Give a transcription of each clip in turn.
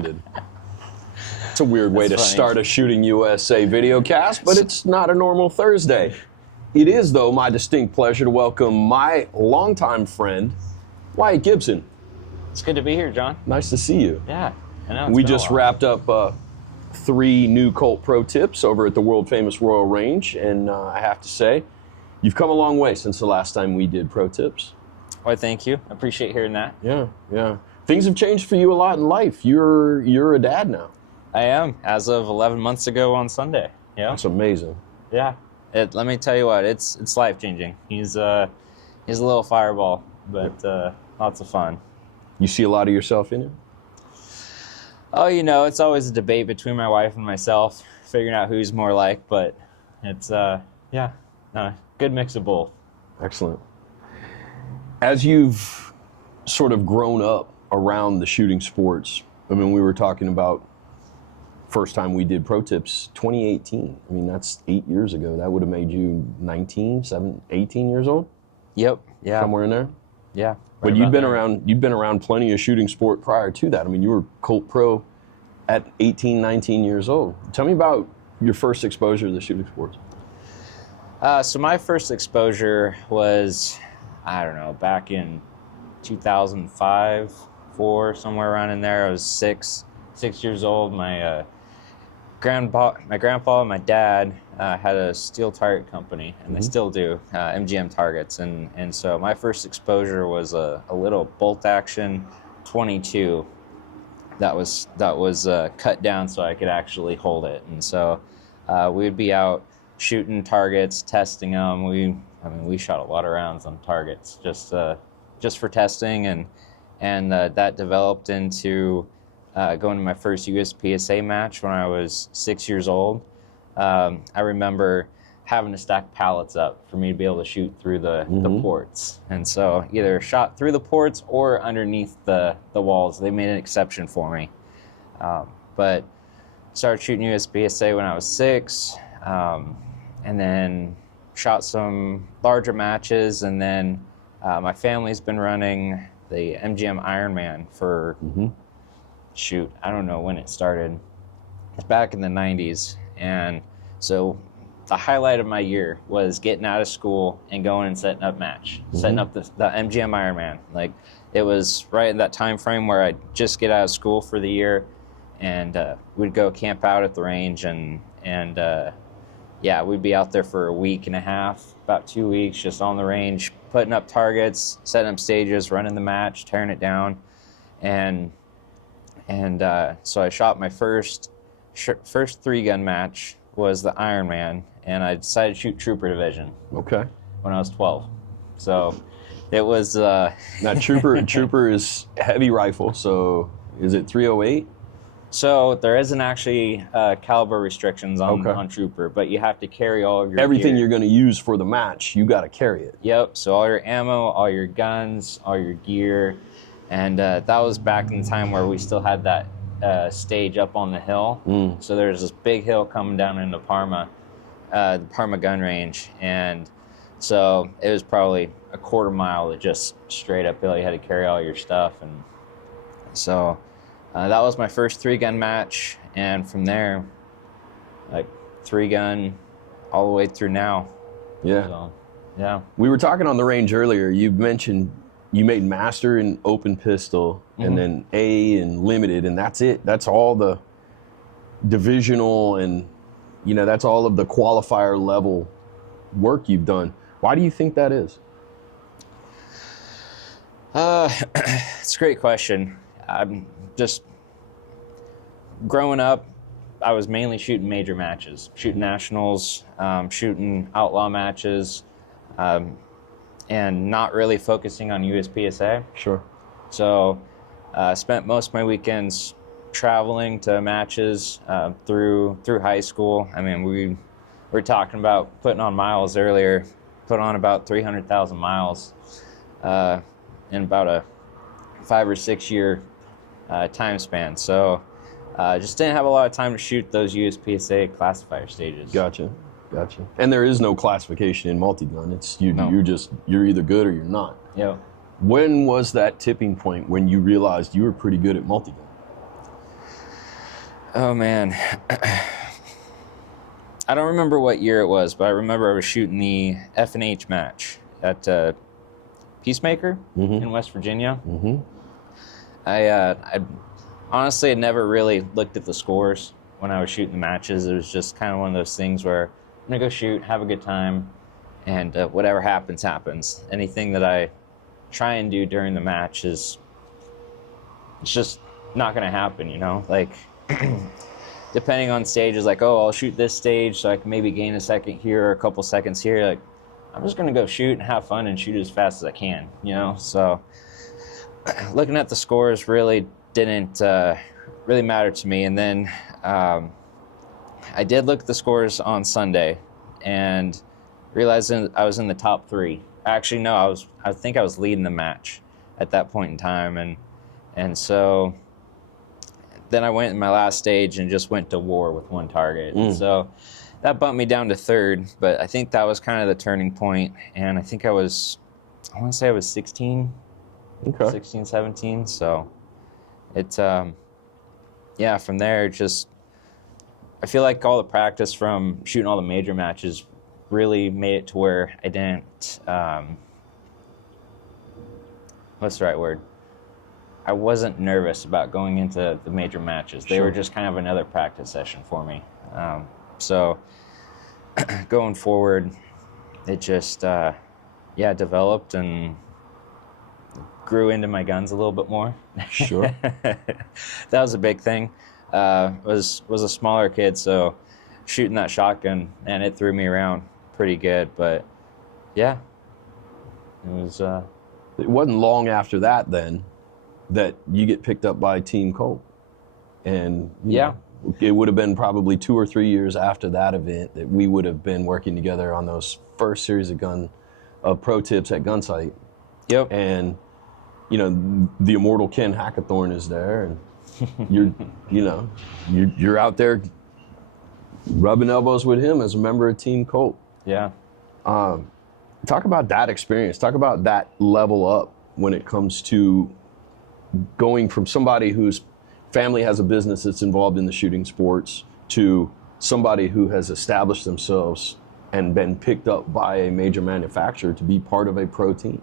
grounded. It's a weird way to funny. start a Shooting USA videocast, but it's not a normal Thursday. It is, though, my distinct pleasure to welcome my longtime friend, Wyatt Gibson. It's good to be here, John. Nice to see you. Yeah, I know. It's We been a just while. wrapped up 3 new Colt Pro tips over at the world-famous Royal Range, and I have to say, you've come a long way since the last time we did pro tips. Well, thank you. I appreciate hearing that. Yeah. Things have changed for you a lot in life. You're a dad now. I am, as of 11 months ago on Sunday. Yeah. That's amazing. Yeah. Let me tell you what, it's life-changing. He's a little fireball, but lots of fun. You see a lot of yourself in him? Oh, it's always a debate between my wife and myself, figuring out who's more like, but it's, good mix of both. Excellent. As you've sort of grown up around the shooting sports, I mean, we were talking about first time we did pro tips, 2018. I mean, that's 8 years ago. That would have made you 18 years old? Yep. Yeah. Somewhere in there? Yeah. But you've been around plenty of shooting sport prior to that. I mean, you were Colt Pro at 18, 19 years old. Tell me about your first exposure to the shooting sports. So my first exposure was, I don't know, back in 2005, 4, somewhere around in there. I was 6 years old. My grandpa and my dad had a steel target company, and they still do, MGM targets. And so my first exposure was a little bolt action 22 that was cut down so I could actually hold it. And so we'd be out shooting targets, testing them. We shot a lot of rounds on targets just for testing, and that developed into going to my first USPSA match when I was 6 years old. I remember having to stack pallets up for me to be able to shoot through the ports. And so either shot through the ports or underneath the walls. They made an exception for me. But started shooting USPSA when I was 6, and then shot some larger matches. And then my family's been running the MGM Ironman for... Shoot, I don't know when it started. It's back in the 90s. And so the highlight of my year was getting out of school and going and setting up setting up the MGM Ironman. Like, it was right in that time frame where I'd just get out of school for the year, and we'd go camp out at the range, and we'd be out there for a week and a half, about 2 weeks, just on the range, putting up targets, setting up stages, running the match, tearing it down. And so I shot my first 3-gun match was the Ironman, and I decided to shoot Trooper Division. Okay. When I was 12. So it was... Now, Trooper is heavy rifle, so is it 308? So there isn't actually caliber restrictions on Trooper, but you have to carry all of your everything gear. You're going to use for the match, you got to carry it. Yep, so all your ammo, all your guns, all your gear. And that was back in the time where we still had that stage up on the hill. So there's this big hill coming down into Parma, the Parma gun range. And so it was probably a quarter mile of just straight uphill. You had to carry all your stuff. And so that was my first 3-gun match. And from there, like 3-gun all the way through now. Yeah. So, yeah. We were talking on the range earlier. You mentioned you made master in open pistol, and then A in limited, and that's it. That's all the divisional, and that's all of the qualifier level work you've done. Why do you think that is? It's a great question. I'm just growing up, I was mainly shooting major matches, shooting nationals, shooting outlaw matches, and not really focusing on USPSA. Sure. So I spent most of my weekends traveling to matches through high school. I mean, we were talking about putting on miles earlier, put on about 300,000 miles in about a 5 or 6 year time span. So just didn't have a lot of time to shoot those USPSA classifier stages. Gotcha. And there is no classification in MultiGun. It's you're either good or you're not. Yeah. When was that tipping point when you realized you were pretty good at MultiGun? Oh man. I don't remember what year it was, but I remember I was shooting the F&H match at Peacemaker in West Virginia. I honestly had never really looked at the scores when I was shooting the matches. It was just kind of one of those things where I'm gonna go shoot, have a good time, and whatever happens, happens. Anything that I try and do during the match it's just not gonna happen, you know? Like, depending on stages, like, oh, I'll shoot this stage so I can maybe gain a second here or a couple seconds here. Like, I'm just gonna go shoot and have fun and shoot as fast as I can, you know? So looking at the scores really didn't really matter to me. And then I did look at the scores on Sunday and realized I was in the top 3. Actually, no, I think I was leading the match at that point in time. And so then I went in my last stage and just went to war with one target. And so that bumped me down to 3rd, but I think that was kind of the turning point. And I think I want to say I was 16, 16, 17. So it, yeah, from there, I feel like all the practice from shooting all the major matches really made it to where I didn't, what's the right word? I wasn't nervous about going into the major matches. They were just kind of another practice session for me. So going forward, it just, developed and grew into my guns a little bit more. Sure. That was a big thing. Was a smaller kid, so shooting that shotgun, and it threw me around pretty good. But yeah, it was. It wasn't long after that then that you get picked up by Team Colt, and it would have been probably 2 or 3 years after that event that we would have been working together on those first series of pro tips at Gunsight. Yep. And the immortal Ken Hackathorn is there, and you're out there rubbing elbows with him as a member of Team Colt. Yeah. Talk about that experience. Talk about that level up when it comes to going from somebody whose family has a business that's involved in the shooting sports to somebody who has established themselves and been picked up by a major manufacturer to be part of a pro team.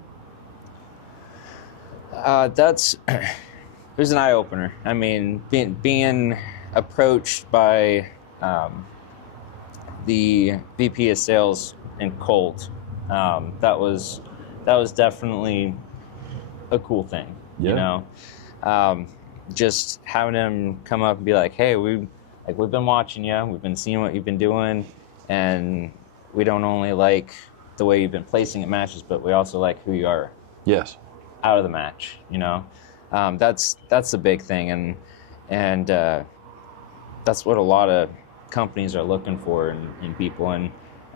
It was an eye-opener. I mean, being approached by the VP of sales in Colt, that was definitely a cool thing. Yeah. You know, just having him come up and be like, "Hey, we've been watching you. We've been seeing what you've been doing, and we don't only like the way you've been placing at matches, but we also like who you are." Yes. Out of the match, you know, that's the big thing, and that's what a lot of companies are looking for in people,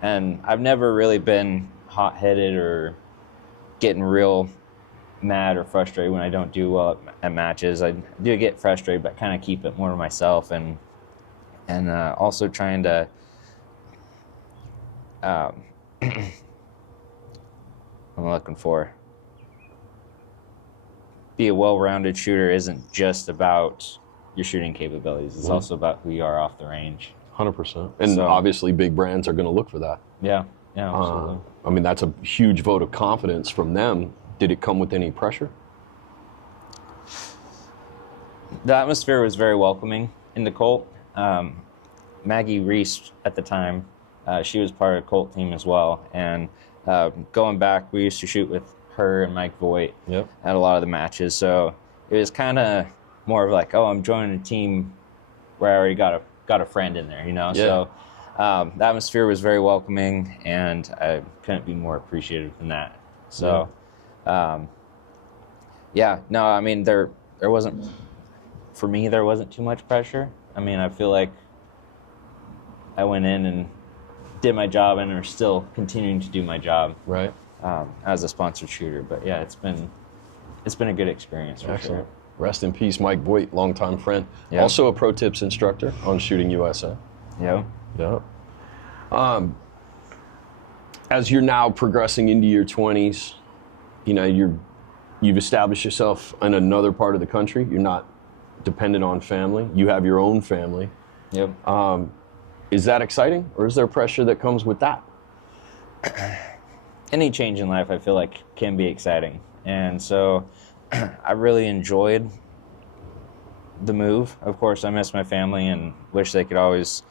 and I've never really been hot-headed or getting real mad or frustrated when I don't do well at matches. I do get frustrated, but kind of keep it more to myself, and also trying to I'm looking for be a well-rounded shooter isn't just about your shooting capabilities. It's also about who you are off the range. 100%. And obviously big brands are going to look for that. Yeah, absolutely. I mean, that's a huge vote of confidence from them. Did it come with any pressure? The atmosphere was very welcoming in the Colt. Maggie Reese at the time, she was part of the Colt team as well. And going back, we used to shoot with her and Mike Voigt at a lot of the matches. So it was kind of more of like, oh, I'm joining a team where I already got a friend in there, you know? Yeah. So the atmosphere was very welcoming, and I couldn't be more appreciative than that. So, no, I mean, there wasn't, for me, there wasn't too much pressure. I mean, I feel like I went in and did my job and are still continuing to do my job. Right. As a sponsored shooter. But yeah, it's been a good experience for Excellent. sure. Rest in peace, Mike Voigt, longtime friend. Yeah. Also a pro tips instructor on Shooting USA. Yeah. Yeah. As you're now progressing into your 20s, you know, you've established yourself in another part of the country. You're not dependent on family. You have your own family. Yep. Is that exciting, or is there pressure that comes with that? Any change in life, I feel like, can be exciting. And so I really enjoyed the move. Of course, I miss my family and wish we could always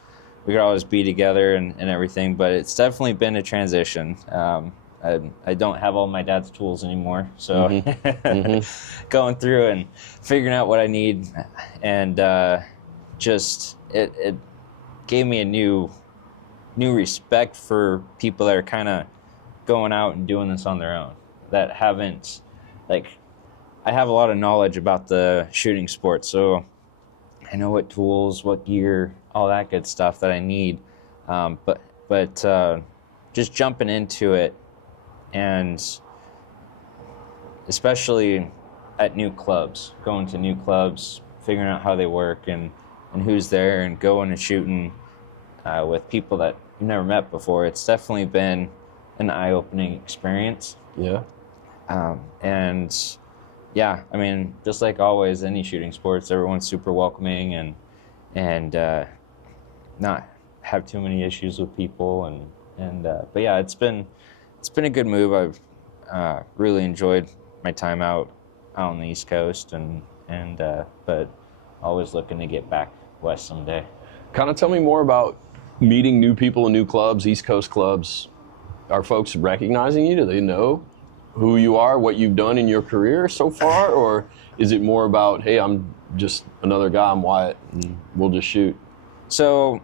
be together and everything, but it's definitely been a transition. I don't have all my dad's tools anymore, so going through and figuring out what I need, and just it gave me a new respect for people that are kind of going out and doing this on their own, that haven't, like, I have a lot of knowledge about the shooting sport, so I know what tools, what gear, all that good stuff that I need, but just jumping into it, and especially at new clubs, going to new clubs, figuring out how they work and who's there, and going and shooting with people that you've never met before. It's definitely been an eye-opening experience. Yeah. And yeah, I mean, just like always, any shooting sports, everyone's super welcoming and not have too many issues with people, but yeah, it's been a good move. I've really enjoyed my time out on the East Coast, but always looking to get back west someday. Kind of tell me more about meeting new people in new clubs, East Coast clubs. Are folks recognizing you? Do they know who you are, what you've done in your career so far? Or is it more about, hey, I'm just another guy, I'm Wyatt, and we'll just shoot? So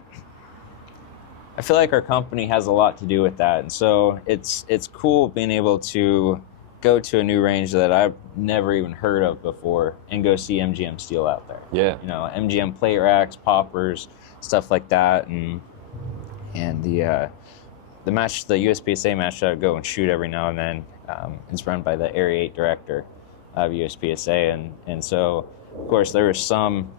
I feel like our company has a lot to do with that. And so it's cool being able to go to a new range that I've never even heard of before and go see MGM steel out there. Yeah. You know, MGM plate racks, poppers, stuff like that. And the match, the USPSA match that I go and shoot every now and then, is run by the Area 8 director of USPSA. And so, of course, there was some,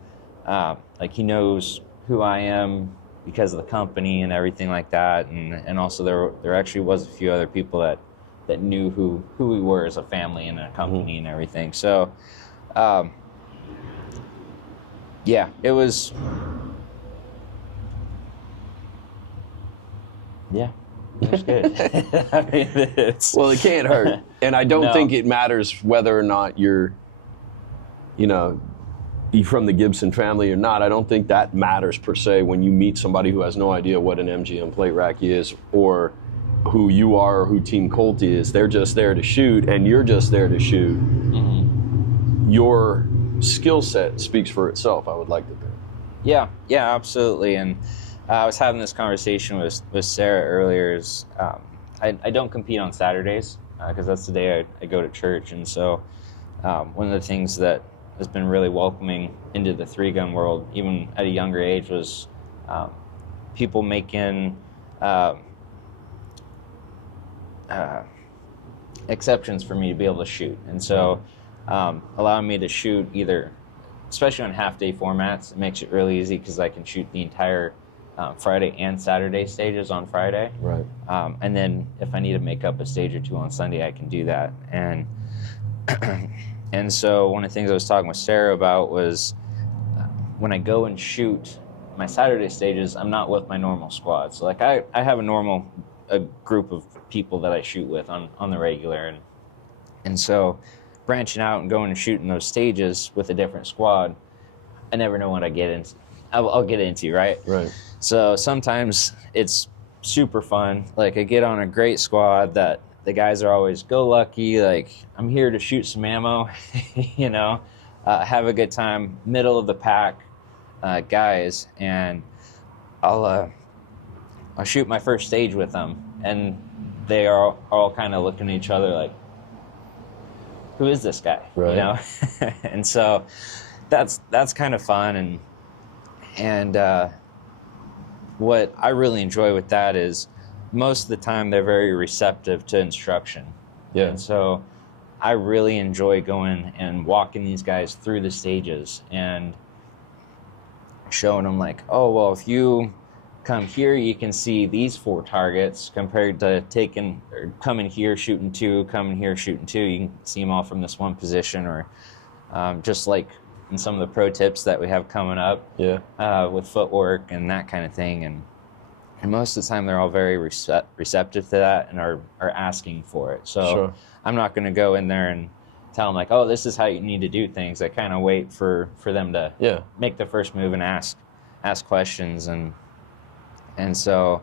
like, he knows who I am because of the company and everything like that. And also there actually was a few other people that knew who we were as a family and a company and everything. So, yeah, it was, yeah. It's good. I mean, well, it can't hurt. And I don't think it matters whether or not you're from the Gibson family or not. I don't think that matters per se when you meet somebody who has no idea what an MGM plate rack is or who you are or who Team Colt is. They're just there to shoot, and you're just there to shoot. Mm-hmm. Your skill set speaks for itself, I would like to think. Yeah, absolutely. And I was having this conversation with Sarah earlier. I don't compete on Saturdays because that's the day I go to church. And so one of the things that has been really welcoming into the 3-gun world, even at a younger age, was people making exceptions for me to be able to shoot. And so allowing me to shoot either, especially on half-day formats, it makes it really easy because I can shoot the entire Friday and Saturday stages on Friday. Right. And then if I need to make up a stage or two on Sunday, I can do that. And so one of the things I was talking with Sarah about was when I go and shoot my Saturday stages, I'm not with my normal squad. So like I have a group of people that I shoot with on the regular. And so branching out and going and shooting those stages with a different squad, I never know what I get into. I'll get into, right? Right. So sometimes it's super fun. Like I get on a great squad that the guys are always go lucky. Like I'm here to shoot some ammo, have a good time. Middle of the pack guys, and I'll shoot my first stage with them, and they are all kind of looking at each other like, who is this guy? Right. And so that's kind of fun. And what I really enjoy with that is most of the time they're very receptive to instruction. Yeah. And so I really enjoy going and walking these guys through the stages and showing them like, oh, well, if you come here, you can see these 4 targets compared to coming here, shooting 2, coming here, shooting 2. You can see them all from this one position, or just like and some of the pro tips that we have coming up. Yeah. With footwork and that kind of thing, and most of the time they're all very receptive to that and are asking for it. So Sure. I'm not going to go in there and tell them like, oh, this is how you need to do things. I kind of wait for them to make the first move and ask questions, and so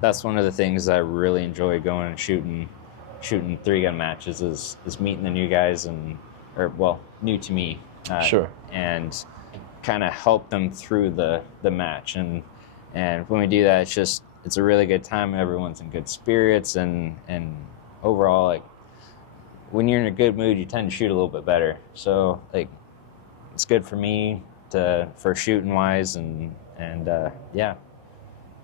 that's one of the things I really enjoy going and shooting 3-gun matches is meeting the new guys new to me. Sure. And kind of help them through the match, and when we do that, it's a really good time. Everyone's in good spirits, and overall, like, when you're in a good mood, you tend to shoot a little bit better. So, like, it's good for me for shooting wise, and yeah,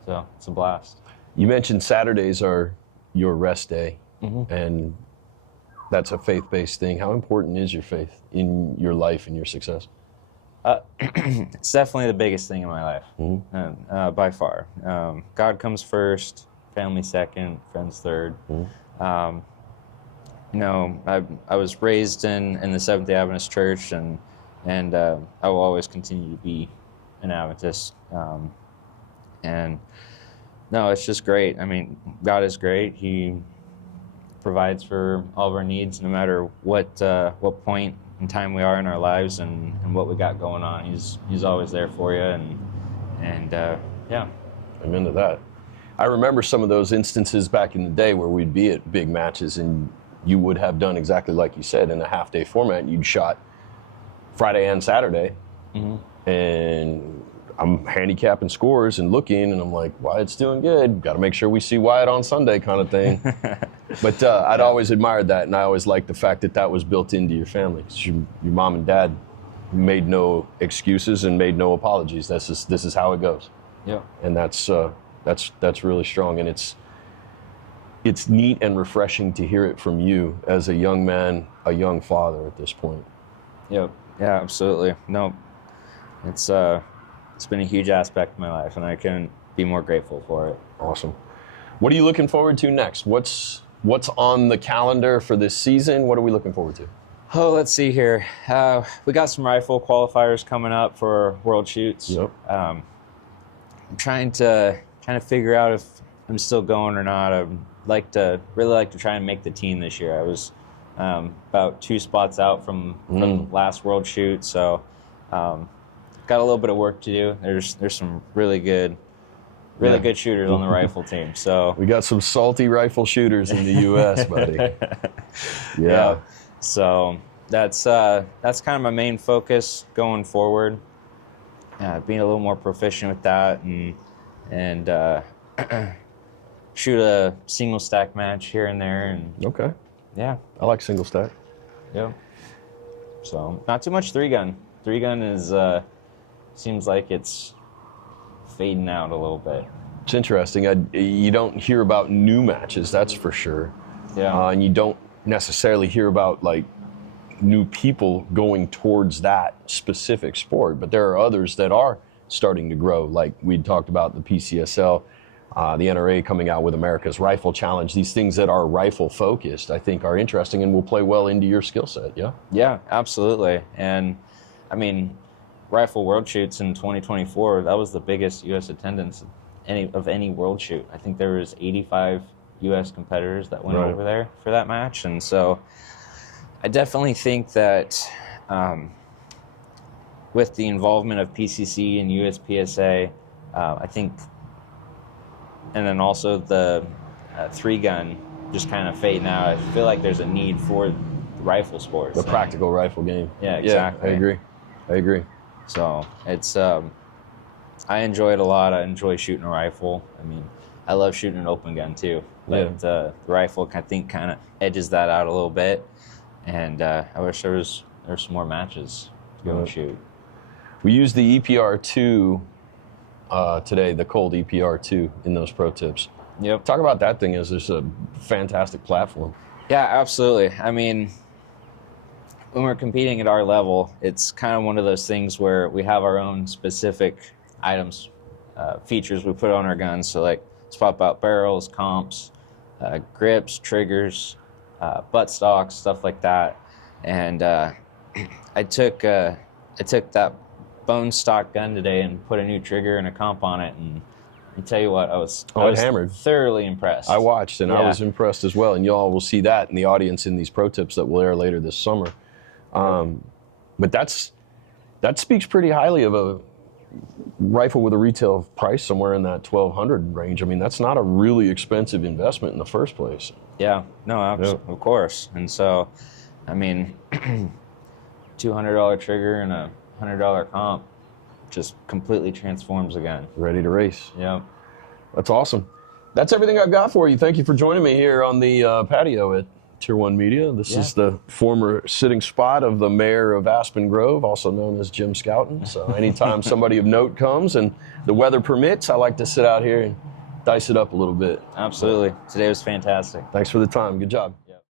so it's a blast. You mentioned Saturdays are your rest day, and that's a faith-based thing. How important is your faith in your life and your success? It's definitely the biggest thing in my life, by far. God comes first, family second, friends third. I was raised in the Seventh-day Adventist Church, and I will always continue to be an Adventist. And no, it's just great. I mean, God is great. He provides for all of our needs, no matter what point in time we are in our lives and what we got going on. He's always there for you, and yeah. I'm into that. I remember some of those instances back in the day where we'd be at big matches, and you would have done exactly like you said in a half-day format. You'd shot Friday and Saturday, and I'm handicapping scores and looking, and I'm like, Wyatt's doing good. Got to make sure we see Wyatt on Sunday, kind of thing. But I'd always admired that, and I always liked the fact that was built into your family. 'Cause your mom and dad made no excuses and made no apologies. This is how it goes. Yeah. And that's really strong, and it's neat and refreshing to hear it from you as a young man, a young father at this point. Yep. Yeah, absolutely. No, it's been a huge aspect of my life, and I couldn't be more grateful for it. Awesome. What are you looking forward to next? What's on the calendar for this season? What are we looking forward to? Oh, let's see here. We got some rifle qualifiers coming up for world shoots. Yep. I'm trying to figure out if I'm still going or not. I'd really like to try and make the team this year. I was about 2 spots out from the last world shoot, so got a little bit of work to do. There's some really good shooters on the rifle team. So we got some salty rifle shooters in the U.S., buddy. Yeah. So that's kind of my main focus going forward. Being a little more proficient with that, and shoot a single stack match here and there, and okay. Yeah, I like single stack. Yeah. So not too much 3-gun. 3-gun is seems like it's fading out a little bit. It's interesting. You don't hear about new matches, that's for sure. Yeah. And you don't necessarily hear about like new people going towards that specific sport, but there are others that are starting to grow. Like we'd talked about the PCSL, the NRA coming out with America's Rifle Challenge. These things that are rifle focused, I think, are interesting and will play well into your skill set. Yeah. Yeah, absolutely. And I mean, rifle world shoots in 2024, that was the biggest U.S. attendance of any world shoot. I think there was 85 U.S. competitors that went over there for that match. And so I definitely think that with the involvement of PCC and USPSA, I think, and then also the 3-gun just kind of fading out, I feel like there's a need for rifle sports. The practical rifle game. Yeah, exactly. Yeah, I agree. So it's, I enjoy it a lot. I enjoy shooting a rifle. I mean, I love shooting an open gun too, but the rifle, I think, kind of edges that out a little bit. And I wish there's some more matches to go and shoot. We used the EPR2 today, the Colt EPR2 in those pro tips. Yep. Talk about that thing as just a fantastic platform. Yeah, absolutely. I mean, when we're competing at our level, it's kind of one of those things where we have our own specific items, features we put on our guns. So like swap out barrels, comps, grips, triggers, butt stocks, stuff like that. And I took that bone stock gun today and put a new trigger and a comp on it, and I tell you what, I was hammered. Thoroughly impressed. I watched, and I was impressed as well. And y'all will see that in the audience in these pro tips that will air later this summer. But that speaks pretty highly of a rifle with a retail price somewhere in that $1,200 range. I mean, that's not a really expensive investment in the first place. Yeah, no, of course. And so, I mean, $200 trigger and a $100 comp just completely transforms a gun. Ready to race. Yeah. That's awesome. That's everything I've got for you. Thank you for joining me here on the patio at Tier 1 Media. This is the former sitting spot of the mayor of Aspen Grove, also known as Jim Scouten. So anytime somebody of note comes and the weather permits, I like to sit out here and dice it up a little bit. Absolutely. Today was fantastic. Thanks for the time. Good job.